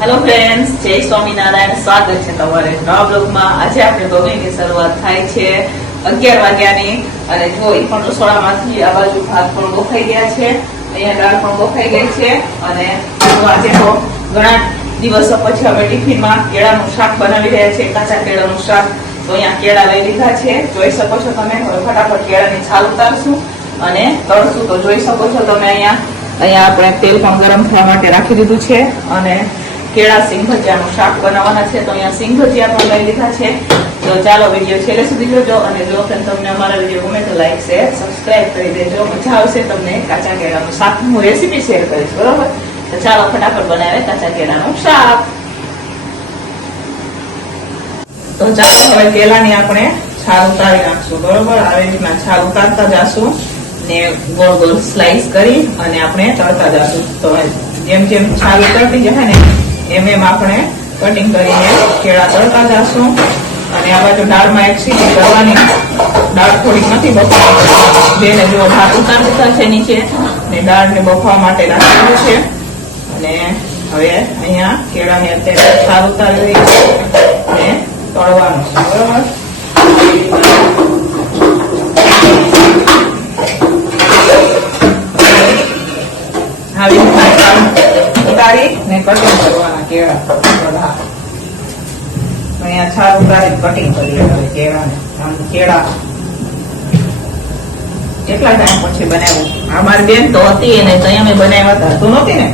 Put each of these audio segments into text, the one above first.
Hello friends, જય સ્વામિનારાયણ. સ્વાગત છે તમારે નવા બ્લોગમાં. આજે આપણે બ્લોગની શરૂઆત થાય છે 11 વાગ્યાની અને જો એ પણ રસોડામાંથી આ બાજુ ભાત પણ બફાઈ ગયા છે, અહીંયા દાળ પણ બફાઈ ગઈ છે અને આજે તો ઘણા દિવસો પછી અમે ટિફિનમાં કેળાનું શાક બનાવી રહ્યા છીએ, કાચા કેળાનું શાક. તો અહીંયા કેળા લઈ લીધા છે, જોઈ શકો છો તમે. હવે ફટાફટ કેળાની છાલ ઉતારશું અને તળશું. તો જોઈ શકો છો તમે અહીંયા આપણે તેલ પણ ગરમ થવા માટે રાખી દીધું છે અને કેળા સિંગ ભજીયાનું શાક બનાવવાના છે. તો અહીંયા સિંગ ભજીયા પણ લઈ લીધા છે. તો ચાલો વિડીયો છેલ્લે સુધી જોજો અને જો તમને અમારા વિડીયો ગમે તો લાઈક શેર સબસ્ક્રાઇબ કરી દેજો. મજા આવશે તમને કાચા કેળાનું શાકનું હું રેસીપી શેર કરીશ, બરોબર? તો ચાલો ફટાફટ બનાવે કાચા કેળાનું શાક. તો ચાલો હવે કેળાની આપણે છાલ ઉતારી નાખશું, બરોબર? આવી રીતના છાલ ઉતારતા જાશું ને ગોળ ગોળ સ્લાઈસ કરી અને આપણે તળતા જાશું. તો જેમ જેમ છાલ ઉતરતી જાય ને એમ આપણે કટિંગ કરીને કેળા તળતા જાશું. અને આ બાજુ દાળમાં એક સીટી કરવાની, દાળ થોડીક નથી બફાવા બેને જો ભાત ઉતાર દીધા છે નીચે ને દાળને બફાવા માટે રાખેલું છે. અને હવે અહીંયા કેળાને અત્યારે છાલ ઉતારી રહી છે અને તળવાનું છે, બરોબર? આવી રીતના ઉતારી ને કટિંગ કરવાના કેળા બધા. અહીંયા છાલ ઉતારી કટિંગ કરી લેવાનું કેળાને. આમ કેળા કેટલા ટાઈમ પછી બનાવ્યું. અમારી બેન તો હતી એને તો અમે બનાવ્યા હતા, તું નહોતી ને?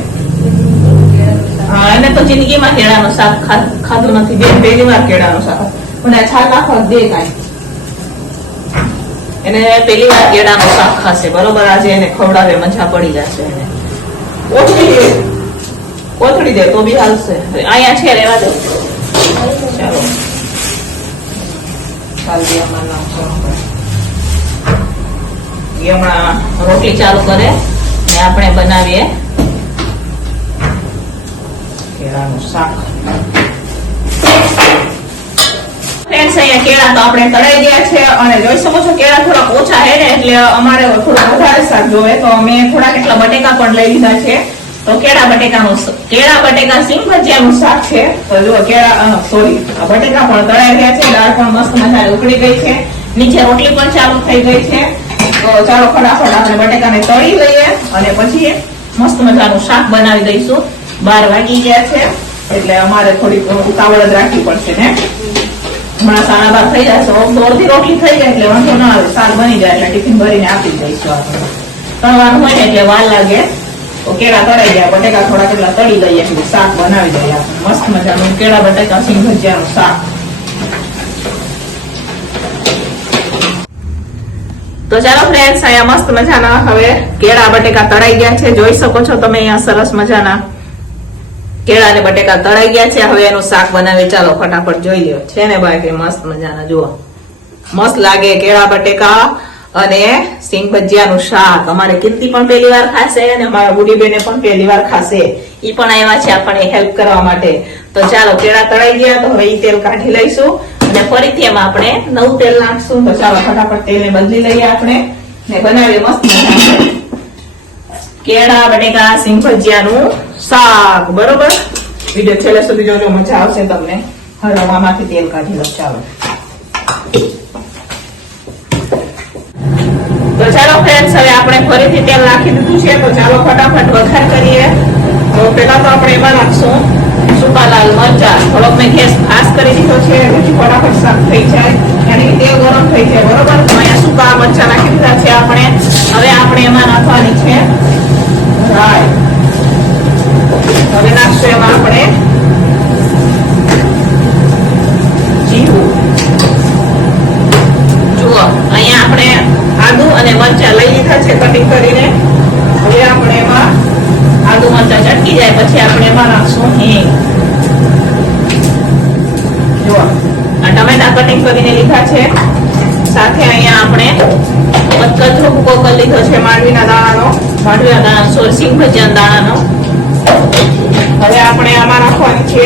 હા, એને તો જિંદગીમાં કેળાનું શાક ખાધું નથી. બેન પહેલી વાર કેળાનું શાક. મને છાલ નાખવા દે કાંઈ, એને પહેલી વાર કેળાનું શાક ખાશે, બરોબર? આજે એને ખવડાવે, મજા પડી જશે એને. કોથળી દે તો બી હાલશે. અહીંયા છે, રેવા દો. ચાલો હમણાં રોટલી ચાલુ કરે ને આપણે બનાવીએ કેળાનું શાક. ફ્રેન્ડ્સ, અહીંયા કેળા તો આપણે તળાઈ ગયા છે અને જોઈ શકો છો કેળા થોડા ઓછા હે ને એટલે અમારે થોડું વધારે શાક જોવે તો અમે થોડા કેટલા બટેકા પણ લઈ લીધા છે. તો કેળા બટેકા સિંગ ભજીયાનું શાક છે. તો જો બટેકા પણ તળાઈ ગયા છે, દાળ પણ મસ્ત મજાની ઉકળી ગઈ છે, નીચે રોટલી પણ ચાલુ થઈ ગઈ છે. તો ચાલો ફટાફટ આપણે બટેકાને તળી લઈએ અને પછી મસ્ત મજાનું શાક બનાવી દઈશું. 12 વાગી ગયા છે એટલે અમારે થોડીક ઉતાવળ જ રાખવી પડશે ને. હમણાં 12:30 થઈ જશે. દોડથી રોટલી થઈ જાય એટલે વાંધો ના આવે, શાક બની જાય એટલે ટિફિન ભરીને આપી દઈશું. આપણે તળવાનું હોય ને એટલે વાર લાગે. તો કેળા તળાઈ ગયા, બટેકા થોડા કેટલા તળી લઈએ એટલે શાક બનાવી દઈએ આપણે મસ્ત મજાનું કેળા બટેકા સિંગ ભજીયાનું શાક. તો ચાલો ફ્રેન્ડ્સ, અહીંયા મસ્ત મજાના હવે કેળા બટેકા તળાઈ ગયા છે. જોઈ શકો છો તમે અહીંયા સરસ મજાના કેળા અને બટેકા તળાઈ ગયા છે. હવે એનું શાક બનાવીએ. ચાલો ફટાફટ જોઈ લ્યો. છે ને બાકી મસ્ત મજાના, જુઓ મસ્ત લાગે કેળા બટેકા અને સિંગ ભજીયાનું શાક. અમારે કીર્તિ પણ પહેલી વાર ખાશે અને અમારા બુડીબેને પણ પહેલી વાર ખાશે. ઈ પણ આવ્યા છે આપણને હેલ્પ કરવા માટે. તો ચાલો કેળા તળાઈ ગયા તો હવે ઈ તેલ કાઢી લઈશું અને ફરીથી એમાં આપણે નવું તેલ નાખશું. તો ચાલો ફટાફટ તેલને બદલી લઈએ આપણે ને બનાવીએ મસ્ત કેળા બટેકા સિંગ ભજીયાનું શાક, બરોબર? વિડીયો છેલ્લે સુધી જોજો, મજા આવશે તમને. હવે આમાંથી તેલ કાઢી લો. ચાલો તો ચાલો ફ્રેન્ડ્સ, હવે આપણે ફરીથી તેલ નાખી દીધું છે. તો ચાલો ફટાફટ વઘાર કરીએ. તો પેલા તો આપણે એમાં નાખશું સૂકા લાલ મરચા. થોડોક મેં ગેસ ફાસ્ટ કરી દીધો છે પછી ફટાફટ શાક થઈ જાય અને તેલ ગરમ થઈ જાય, બરોબર? તો અહીંયા સૂકા મરચા નાખી દીધા છે આપણે. હવે આપણે એમાં નાખવાની છે રાઈ. હવે નાખશું એમાં આપણે જીરું. જુઓ અહીંયા આપણે આદુ અને મરચા લઈ લીધા છે કટિંગ કરીને. હવે આપણે એમાં આદુ મરચા ચટકી જાય પછી આપણે એમાં નાખશું હિંગ. જુઓ આ ટમેટા કટિંગ કરીને લીધા છે. સાથે અહીંયા આપણે કચરો ભૂકો કરી લીધો છે માંડવીના દાણાનો, સિંગ ભજીયાના દાણાનો. હવે આપણે આમાં નાખવાની છે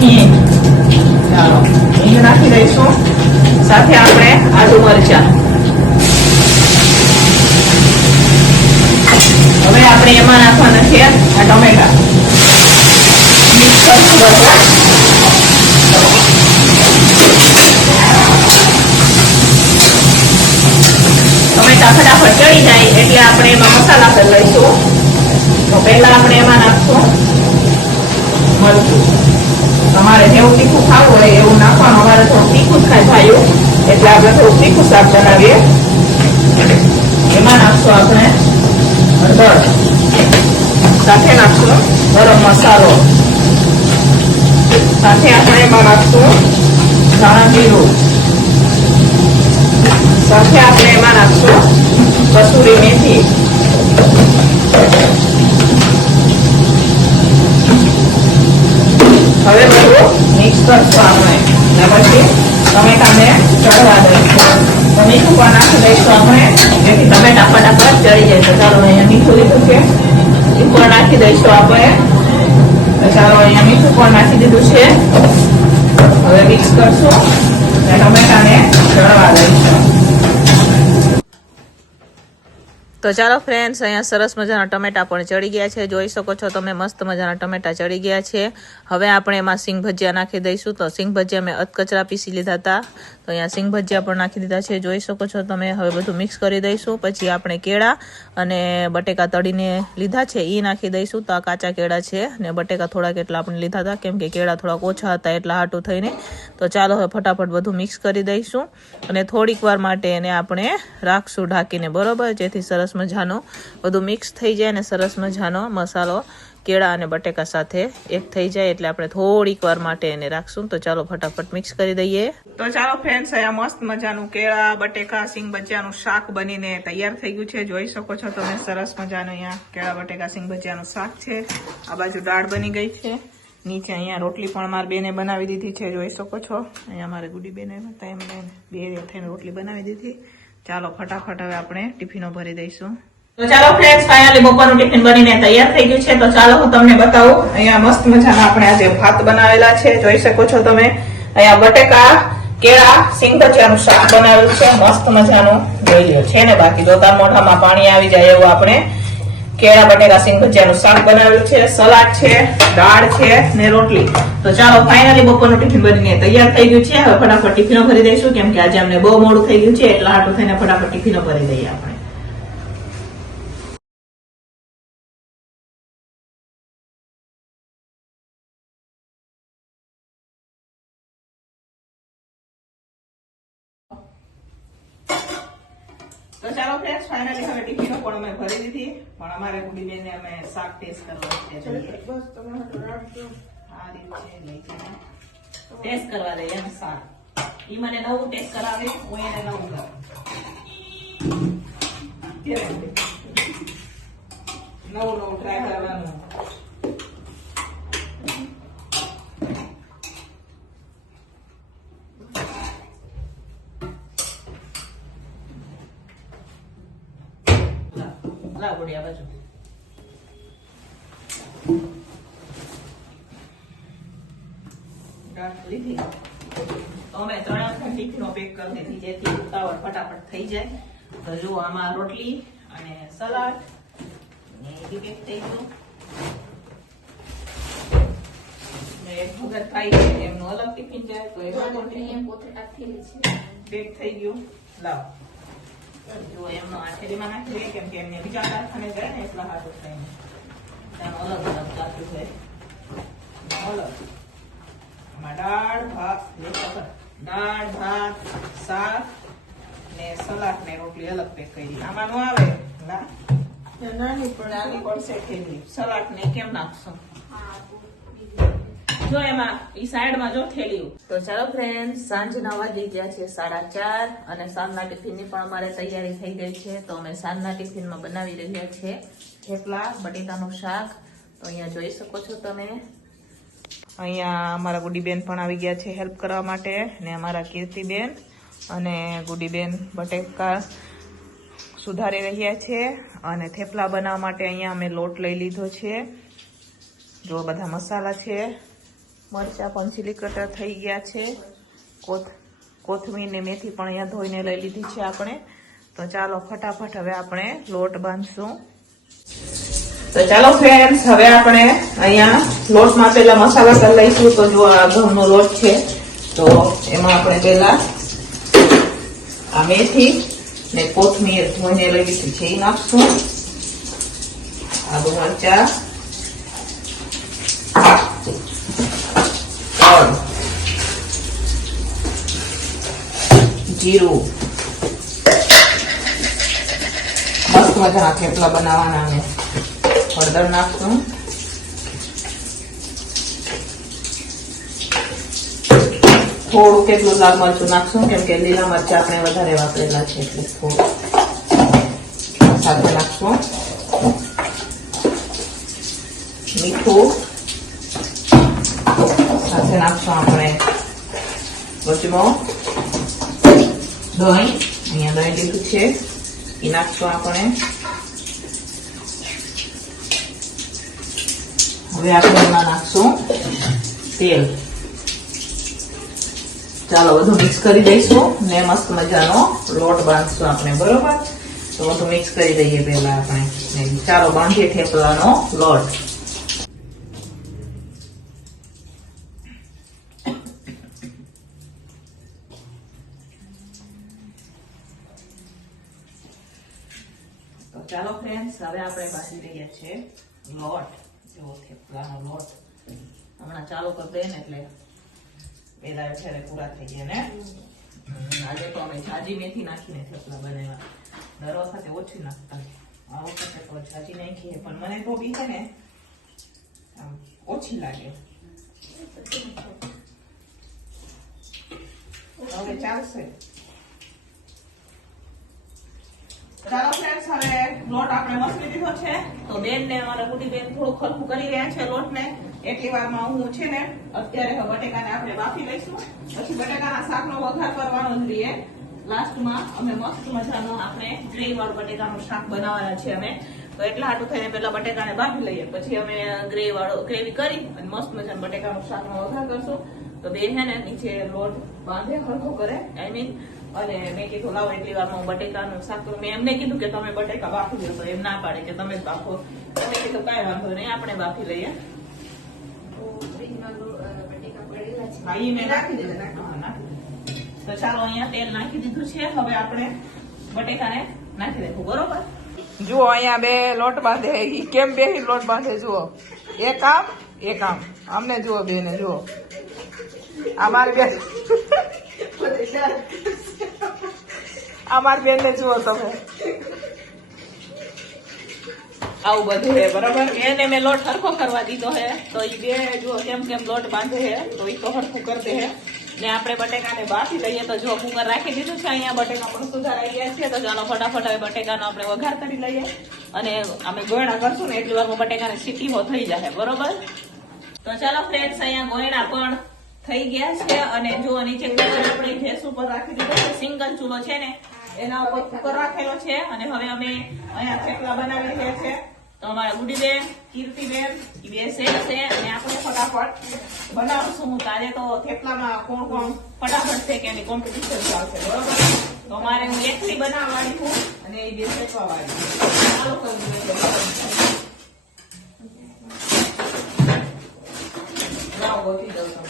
હિંગ. ચાલો હિંગ નાખી દઈશું. સાથે આપણે આદુ મરચા. હવે આપણે એમાં નાખવાના છે આ ટમેટા. પહેલા આપણે એમાં નાખશું મરચું. તમારે જેવું તીખું ખાવું હોય એવું નાખવાનું. અમારે થોડું તીખું જ ખાય ભાઈઓ, એટલે આપણે થોડું તીખું શાક બનાવીએ. એમાં નાખશું આપણે હળદર, સાથે નાખશું ગરમ મસાલો, સાથે આપણે એમાં નાખશું ધાણા જીરું, સાથે આપણે એમાં નાખશું કસૂરી મેથી. હવે બધું મિક્સ કરશું આપણે ને પછી ટમેટાને ચડવા દઈશું. તો મીઠું પણ નાખી દઈશું આપણે, જેથી ટમેટા ફટાફટ ચડી જાય. તો ચાલો અહીંયા મીઠું લીધું છે, એ પણ નાખી દઈશું આપણે. તો ચાલો અહીંયા મીઠું પણ નાખી દીધું છે. હવે મિક્સ કરશું અને ટમેટાને ચડવા દઈશું. તો ચાલો ફ્રેન્ડ્સ, અહીંયા સરસ મજાના ટમેટા પણ ચડી ગયા છે. જોઈ શકો છો તમે, મસ્ત મજાના ટમેટા ચડી ગયા છે. હવે આપણે એમાં સિંગ ભજીયા નાખી દઈશું. તો સિંગ ભજીયા મેં અધકચરા પીસી લીધા હતા, તો અહીંયા સિંગ ભજીયા પણ નાખી દીધા છે. જોઈ શકો છો તમે. હવે બધું મિક્સ કરી દઈશું. પછી આપણે કેળા અને બટેકા તળીને લીધા છે એ નાખી દઈશું. તો આ કાચા કેળા છે ને બટેકા થોડાક એટલા આપણે લીધા હતા, કેમ કે કેળા થોડાક ઓછા હતા એટલા હાટું થઈને. તો ચાલો હવે ફટાફટ બધું મિક્સ કરી દઈશું અને થોડીક વાર માટે એને આપણે રાખશું ઢાંકીને, બરોબર, જેથી સરસ મજાનો બધું મિક્સ થઈ જાય અને સરસ મજાનો મસાલો કેળા અને બટેકા સાથે એક થઈ જાય. એટલે આપણે થોડીક વાર માટે એને રાખશું. તો ચાલો ફટાફટ મિક્સ કરી દઈએ. તો ચાલો ફ્રેન્ડ્સ, અહીંયા મસ્ત મજાનું કેળા બટેકા સિંગ ભજીયાનું શાક બનીને તૈયાર થઈ ગયું છે. જોઈ શકો છો તમે, સરસ મજાનું અહીંયા કેળા બટેકા સિંગ ભજીયાનું શાક છે. આ બાજુ દાળ બની ગઈ છે. નીચે અહીંયા રોટલી પણ મારી બેને બનાવી દીધી છે. જોઈ શકો છો અહીંયા મારે ગુડી બેને હતા, એમને બે થઈને રોટલી બનાવી દીધી. ચાલો ફટાફટ હવે આપણે ટિફિનો ભરી દઈશું. તો ચાલો ફ્રેન્ડ્સ, ફાઇનલી બપોરનું ટિફિન બનીને તૈયાર થઈ ગયું છે. તો ચાલો હું તમને બતાવું. અહીંયા મસ્ત મજાના આપણે આજે ભાત બનાવેલા છે. જોઈ શકો છો તમે, અહીંયા બટેકા કેળા સિંગ ભજીયાનું શાક બનાવેલું છે. મસ્ત મજાનું જોઈ લ્યો છે ને, બાકી જોતા મોઢામાં પાણી આવી જાય એવું આપણે કેળા બટેકા સિંગ ભજીયાનું શાક બનાવેલું છે. સલાડ છે, દાળ છે ને રોટલી. તો ચાલો ફાઇનલી બપોરનું ટિફિન બનીને તૈયાર થઈ ગયું છે. હવે ફટાફટ ટિફિનો ભરી દઈશું, કેમ કે આજે અમને બહુ મોડું થઈ ગયું છે. એટલા હાટું થઈને ફટાફટ ટિફિનો ભરી દઈએ આપણે. તો ચાલો ફ્રેન્ડ્સ, ફાઇનલી હવે ટિફિનો પણ અમે ભરી દીધી. પણ અમારે ગુડી બેનને અમે શાક ટેસ્ટ કરવા છે. આ રીતે લઈ જઈને ટેસ્ટ કરવા દઈએ એમ શાક. ઈ મને નવું ટેસ્ટ કરાવે, હું એને નવું કરાવું. નવું ટ્રાય કરવાનું. ગુડિયા બાજુ લીધી. અમે 3 ટિફિનો પેક કરી દીધી, જેથી ઉતાવળ ફટાફટ થઈ જાય. તો જો આમાં રોટલી અને સલાડ ને એ પેક થઈ ગયું. ભગત ખાઈ જાય એમનું અલગ ટિફિન જાય, તો પેક થઈ ગયું. લાવ જો એમનો આ થેલીમાં નાખી દઈએ, કેમ કે એમને બીજા કારખાને જાય ને એટલા હાથો થાય. અલગ અલગ ચાલતું થાય. અલગ આમાં દાળ ભાત શાક ને સલાડ ને રોટલી અલગ પેક કરી. આમાં નો આવે નાની પડશે થેલી. સલાડ ને કેમ નાખશો? જો એમાં ઈ સાઈડમાં જો થેલી. તો ચાલો ફ્રેન્ડ, સાંજના વાગી ગયા છે 4:30 અને સાંજના ટિફિનની પણ અમારે તૈયારી થઈ ગઈ છે. તો અમે સાંજના ટિફિનમાં બનાવી રહ્યા છે થેપલા બટેકાનું શાક. તો અહીંયા જોઈ શકો છો તમે. અહીંયા અમારા ગુડીબેન પણ આવી ગયા છે હેલ્પ કરવા માટે, ને અમારા કીર્તિબેન અને ગુડીબેન બટેકા સુધારી રહ્યા છે. અને થેપલા બનાવવા માટે અહીંયા અમે લોટ લઈ લીધો છે. જો બધા મસાલા છે, મરચા પણ ચીલી કટર થઈ ગયા છે, કોથમીર ને મેથી પણ અહીંયા ધોઈને લઈ લીધી છે આપણે. તો ચાલો ફટાફટ હવે આપણે લોટ બાંધશું. તો ચાલો ફ્રેન્ડ્સ, હવે આપણે અહીંયા લોટમાં પેલા મસાલા કરી લઈશું. તો જો આ ઘઉંનો લોટ છે, તો એમાં આપણે પેલા આ મેથી ને કોથમીર ધોઈને લઈ લીધી છે એ નાખશું. આદુ મરચા જીરું, મસ્ત મજાના થેપલા બનાવવાના અને હળદર નાખશું, થોડું કેટલું લાલ મરચું નાખશું કેમ કે લીલા મરચા આપણે વધારે વાપરેલા છે એટલે થોડું સાથે નાખશું, મીઠું સાથે નાખશું આપણે વચનો દહીં, અહીંયા દહીં લીધું છે એ નાખશું આપણે. હવે આપણે એમાં નાખશું તેલ. ચાલો બધું મિક્સ કરી દઈશું ને મસ્ત મજાનો લોટ બાંધશું આપણે, બરોબર? તો બધું મિક્સ કરી દઈએ પહેલા આપણે. ચાલો બાંધીએ થેપલાનો લોટ. તો ચાલો ફ્રેન્ડ્સ, હવે આપણે બાંધી રહ્યા છીએ લોટ. જો થેપલાનો લોટ હમણાં ચાલુ કરી દઈએ ને એટલે પેલા અત્યારે પૂરા થઈ ગયા ને. આજે તો અમે જાજી મેથી નાખીને થેપલા બનાવ્યા. દર વખતે ઓછી નાખતા, આ વખતે તો જાજી નાખીએ પણ મને તો બી છે ને આમ ઓછી લાગે. હવે ચાલશે. ચાલો ફ્રેન્ડ્સ, હવે લોટ આપણે મસળી દીધો છે. તો બેન ને અમારા ગુડી બેન થોડું ખરખું કરી રહ્યા છે લોટ ને. એટલી વારમાં હું છે ને અત્યારે બટેકાને આપણે બાફી લઈશું. પછી બટેકાના શાકનો વઘાર કરવાનો જ રહીએ. લાસ્ટમાં અમે મસ્ત મજાનો આપણે ગ્રેવી વાળું બટેકાનું શાક બનાવવાના છે અમે. તો એટલા હાટું થઈને પેલા બટેકાને બાફી લઈએ, પછી અમે ગ્રેવી કરી અને મસ્ત મજાનું બટેકાનું શાકનો વઘાર કરશું. તો બે હે ને નીચે લોટ બાંધે હરખો કરે, આઈ મીન. અને મેં કીધું લાવો એટલી વારમાં હું બટેકાનું શાક કરું. મેં એમને કીધું કે તમે બટેકા બાફી દો, તો એમ ના પાડે કે તમે જ બાફો. તમે કીધું કાંઈ વાંધો નહીં, આપણે બાફી લઈએ. તો ચાલો અહીંયા તેલ નાખી દીધું છે. હવે આપણે બટેકાને નાખી દઈશું, બરોબર? જુઓ અહીંયા બે લોટ બાંધે. કેમ બે લોટ બાંધે જુઓ, એક આમ એક આમ. અમને જુઓ બે ને જુઓ, અમારી બેન અમારી બેન ને જુઓ તમે. આવું બધું હે, બરાબર? એને મેં લોટ હરખો કરવા દીધો હે. તો એ બે જુઓ કેમ કેમ લોટ બાંધે હે, તો એ તો હરખું કરતે હે. ને આપણે બટેકાને બાફી લઈએ. તો જો કુકર રાખી દીધું છે. અહીંયા બટેકા પણ સુધારાઈ ગયા છે. તો ચાલો ફટાફટ હવે બટેકાનો આપણે વઘાર કરી લઈએ. અને અમે ગોયણા કરશું ને એટલી વારમાં બટેકાને સીટીઓ થઈ જાય, બરોબર? તો ચાલો ફ્રેન્ડ્સ, અહીંયા ગોયણા પણ થઈ ગયા છે. અને જો નીચે આપણે ગેસ ઉપર રાખી દીધો છે. સિંગલ ચૂલો છે ને એના ઉપર કુકર રાખેલો છે. અને હવે અમે અહીંયા થેપલા બનાવી રહ્યા છે. તો અમારા ગુડીબેન, કીર્તિબેન એ બે સેટ છે. અને આપણે ફટાફટ બનાવશું. આજે તો થેપલામાં કોણ કોણ ફટાફટ છે કે એની કોમ્પિટિશન ચાલશે, બરોબર? તો અમારે હું એકલી બનાવવાની છું અને એ બે શેકવા વાળી. ચાલો કરી લાવો ગોતી દઉં તમને.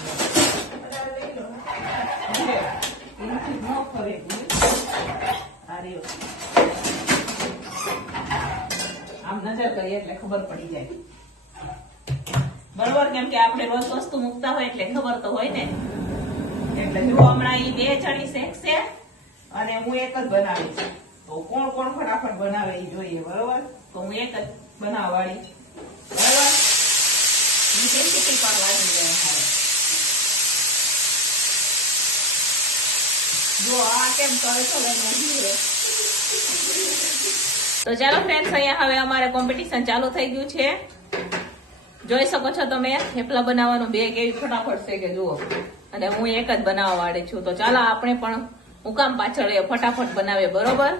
આમ નજર કરીએ એટલે ખબર પડી જાય, બરોબર? કેમ કે આપણે રોજ વસ્તુ મૂકતા હોય એટલે ખબર તો હોય ને. એટલે જો હમણાં એ બે ચણી શેકશે અને હું એક જ બનાવીશ. તો કોણ કોણ ફટાફટ બનાવે એ જોઈએ, બરોબર? તો હું એક જ બનાવવાળી, બરોબર? સીટી પણ વાગી જાય મારે. જો આ કેમ કરે છે. તો ચાલો ફ્રેન્ડ્સ, અહીંયા હવે અમારે કોમ્પિટિશન ચાલુ થઈ ગયું છે. જોઈ શકો છો તમે થેપલા બનાવવાનું બે કેવી ફટાફટ છે કે જુઓ. અને હું એક જ બનાવવા વાળી છું. તો ચાલો આપણે પણ મુકામ પાછળ ફટાફટ બનાવીએ, બરોબર?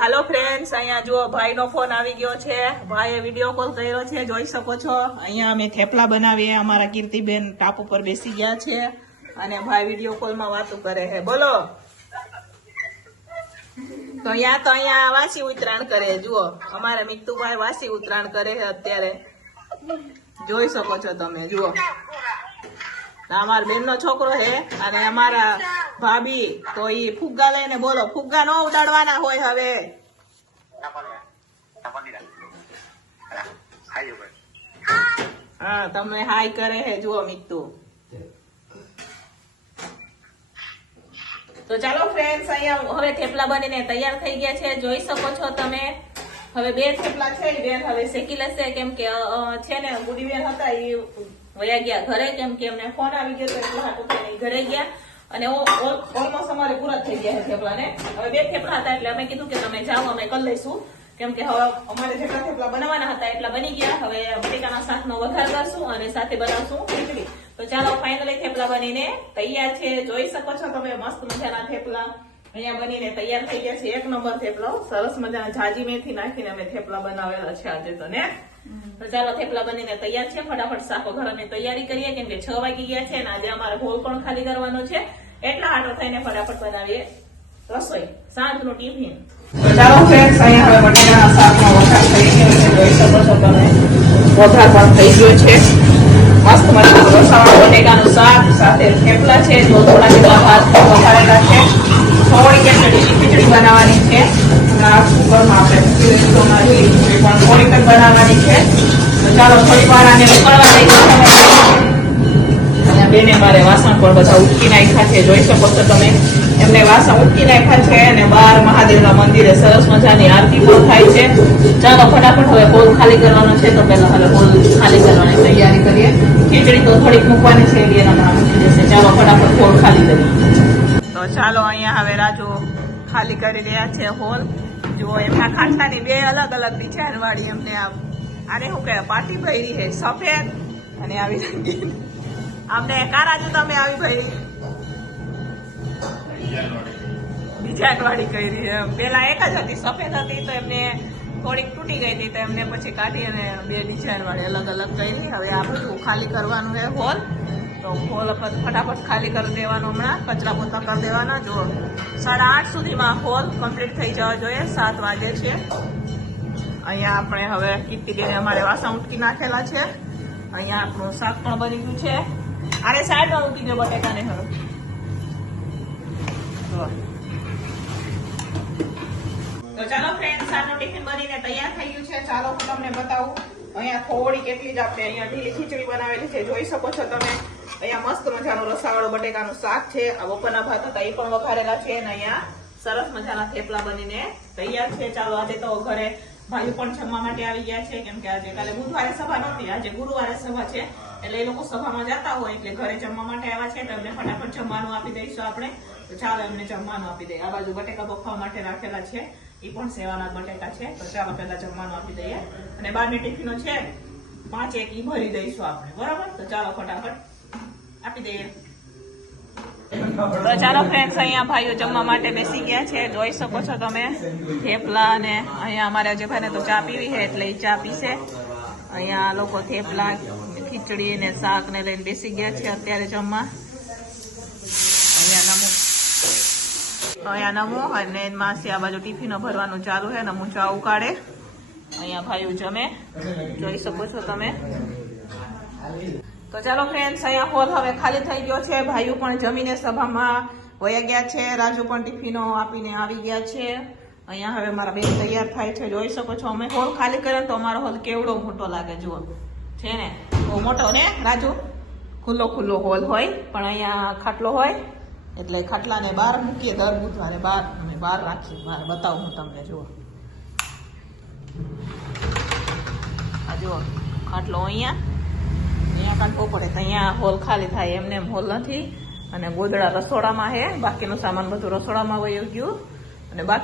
હાલો ફ્રેન્ડ્સ, અહીંયા જુઓ ભાઈનો ફોન આવી ગયો છે. ભાઈએ વિડીયો કોલ કર્યો છે, જોઈ શકો છો. અહીંયા અમે થેપલા બનાવીએ. અમારા કીર્તિબેન ટાપ ઉપર બેસી ગયા છે અને ભાઈ વિડીયો કોલમાં વાતો કરે છે. બોલો. તો અહીંયા વાસી ઉતરાણ કરે. જુઓ અમારા મિત્તુભાઈ વાસી ઉતરાણ કરે છે અત્યારે, જોઈ શકો છો તમે. જુઓ અમારા બેન નો છોકરો છે અને અમારા ભાભી તો ઈ ફુગ્ગા લઈને, બોલો, ફુગ્ગા નો ઉડાડવાના હોય હવે. હા તમને હાય કરે હે જુઓ મિત્તુ. તો ચાલો ફ્રેન્ડ્સ, અહીંયા હવે થેપલા બનીને તૈયાર થઈ ગયા છે, જોઈ શકો છો તમે. હવે 2 થેપલા છે એ બેન હવે શેકી લેશે, કેમ કે છે ને ગુડી બેન હતા એ વયા ગયા ઘરે, કેમ કે એમને ફોન આવી ગયો તો એટલા હાટું થઈને ઘરે ગયા. અને ઓલમોસ્ટ અમારે પૂરા થઈ ગયા છે થેપલા ને. હવે 2 થેપલા હતા એટલે અમે કીધું કે તમે જાઓ, અમે કરી લઈશું, કેમ કે હવે અમારે જેટલા થેપલા બનાવવાના હતા એટલા બની ગયા. હવે બટેકાના શાકનો વઘાર કરશું અને સાથે બનાવશું ખીચડી. તો ચાલો ફાઇનલી થેપલા બનીને તૈયાર છે, જોઈ શકો છો તમે. મસ્ત મજાના થેપલા અહીંયા બનીને તૈયાર થઈ ગયા છે. 1 નંબર થેપલો, સરસ મજાના જાજી મેથી નાખીને અમે થેપલા બનાવેલા છે આજે તો ને. તો ચાલો થેપલા બનીને તૈયાર છે, ફટાફટ શાકો ઘરની તૈયારી કરીએ, કેમ કે 6 વાગી ગયા છે અને આજે અમારે હોલ પણ ખાલી કરવાનો છે, એટલા હાટો થઈને ફટાફટ બનાવીએ રસોઈ, સાંજનું ટિફિન. તો ચાલો ફ્રેન્ડ્સ, અહીંયા હવે બટેકાના શાકનો વઘાર થઈ ગયો છે, જોઈ શકો છો તમે. વઘાર પણ થઈ ગયો છે, મસ્ત મજાનું રસાવાળું બટેકાનું શાક સાથે થેપલા છે. તો થોડા જેટલા ભાત વઘારેલા છે, થોડી ખીચડી બનાવવાની છે. કુકરમાં આપણે મૂકી દઈશું અમારી ખીચડી પણ થોડીક જ બનાવવાની છે. તો ચાલો થોડીક વાર આને ઉકળવા દઈશું. અહીંયા બેને મારે વાસણ પણ બધા ઉટકી નાખ્યા છે, જોઈ શકો છો તમે. એમને વાસણ ઉટકી નાખ્યા છે અને બહાર મહાદેવના મંદિરે સરસ મજાની આરતી પણ થાય છે. ચાલો ફટાફટ હવે હોલ ખાલી કરવાનો છે, તો પહેલા હવે હોલ ખાલી કરવાની તૈયારી કરીએ. ખીચડી તો થોડીક મૂકવાની છે, એના મૂકી દેશે. ચાલો ફટાફટ હોલ ખાલી કરીએ. તો ચાલો અહીંયા હવે રાજુ ખાલી કરી રહ્યા છે હોલ. જુઓ એમના ખાટલાની 2 અલગ અલગ ડિઝાઇન વાળી એમને આને શું કહેવાય પાટી ભરી છે, સફેદ અને આવી રંગીન. અમને કારાજુ તમે આવી ભરી ડિઝાઇન વાળી કરી. પેલા એક જ હતી, સફેદ હતી, તો એમને થોડીક તૂટી ગઈ હતી, તો એમને પછી કાઢી અને 2 ડિઝાઇન વાળી અલગ અલગ કરી. હવે આ બધું ખાલી કરવાનું છે હોલ. તો હોલ ફટાફટ ખાલી કરી દેવાનો, હમણાં કચરા પોતા કરી દેવાના. જો 8:30 સુધીમાં હોલ કમ્પ્લીટ થઈ જવા જોઈએ, 7 વાગે છે. અહીંયા આપણે હવે કીર્તિ બેને અમારે વાસણ ઉટકી નાખેલા છે. અહીંયા આપણું શાક પણ બની ગયું છે. આને સાઈડમાં મૂકી દો બટેકાને. હવે તો ચાલો ફ્રેન્ડ, સાનું ટિફિન બનીને તૈયાર થઈ ગયું છે. ચાલો હું તમને બતાવું. અહીંયા થોડી કેટલી જ આપણે અહીંયા ઢીલી ખીચડી બનાવેલી છે, જોઈ શકો છો તમે. અહીંયા મસ્ત મજાનું રસાવાળું બટેકાનું શાક છે. આ બપોરના ભાત હતા એ પણ વઘારેલા છે. અને અહીંયા સરસ મજાના થેપલા બનીને તૈયાર છે. ચાલો આજે તો ઘરે ભાઈઓ પણ જમવા માટે આવી ગયા છે, કેમ કે આજે કાલે બુધવારે સભા નહોતી, આજે ગુરુવારે સભા છે, એટલે એ લોકો સભામાં જતા હોય એટલે ઘરે જમવા માટે આવ્યા છે. તો એમને ફટાફટ જમવાનું આપી દઈશું આપણે. તો ચાલો એમને જમવાનું આપી દઈએ. આ બાજુ બટેકા બફવા માટે રાખેલા છે, એ પણ સેવાના બટેકા છે. તો ચાલો પહેલા જમવાનું આપી દઈએ. અને 12ની ટિફિનો છે 5 એક ઈ ભરી દઈશું આપણે, બરાબર? તો ચાલો ફટાફટ આપી દઈએ. તો ચાલો ફ્રેન્ડ્સ, અહીંયા ભાઈઓ જમવા માટે બેસી ગયા છે, જોઈ શકો છો તમે. થેપલા અને અહીંયા અમારે અજયભાઈને તો ચા પીવી છે એટલે એ ચા પીશે. અહીંયા લોકો થેપલા, ખીચડી ને શાક ને લઈને બેસી ગયા છે અત્યારે જમવા. અહીંયા નમો અને માસી આ બાજુ ટિફિનો ભરવાનું ચાલુ છે. નમો ચા ઉકાળે. અહીંયા ભાઈઓ જમે, જોઈ શકો છો તમે. તો ચાલો ફ્રેન્ડ્સ, અહીંયા હોલ હવે ખાલી થઈ ગયો છે. ભાઈઓ પણ જમીને સભામાં વયા ગયા છે. રાજુ પણ ટિફિનો આપીને આવી ગયા છે. અહીંયા હવે મારા બેન તૈયાર થાય છે, જોઈ શકો છો. અમે હોલ ખાલી કરીએ તો અમારો હોલ કેવડો મોટો લાગે, જુઓ છે ને, બહુ મોટો ને રાજુ. ખુલ્લો ખુલ્લો હોલ હોય, પણ અહીંયા ખાટલો હોય એટલે ખાટલાને બહાર મૂકીએ. દર બુધવારે બહાર રાખીએ. બહાર બતાવું હું તમને, જુઓ. આ જુઓ ખાટલો અહીંયા કાઢવો પડે, તો અહીંયા હોલ ખાલી થાય. એમને એમ હોલ નથી. અને ગોદડા રસોડામાં છે, બાકીનું સામાન બધું રસોડામાં વયું ગયું. અને બાકી